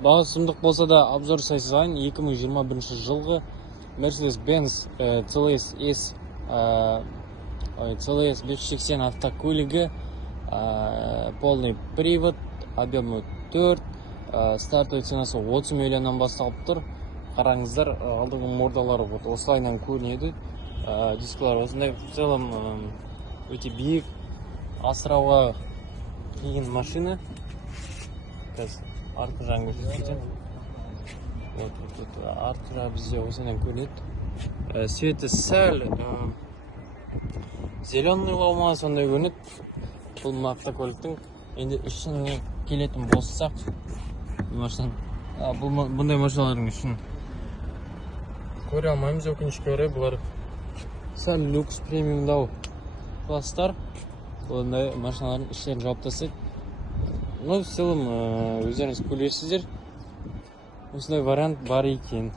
Баға сұмдық болса да обзор жасайын. 2021 жылғы Mercedes-Benz CLS 580 автокөлігі, полный привод, объемы 4, стартовый ценасы 30 миллионнан басталып тұр. Қараңыздар, алдыңғы мордалары осылайынан көрінеді. Дисклар осындай, в целом өте биік, асырауға қиын машина. Қазір артқы жағын көрсетіп кетемін. Артқы жағы бізде осыдан көрінеді. Светі сәл зеленый ма сондай көрінеді. Бұл автокөліктің енді ішіне келетін болсақ, бұндай машиналардың үшін көре алмаймыз, өкінішке орай. Бұлар сәл люкс премиумдау класстар. Бұндай машиналардың іштерін жауып тастайды. В целом өздеріңіз көресіздер, осындай вариант бар екен.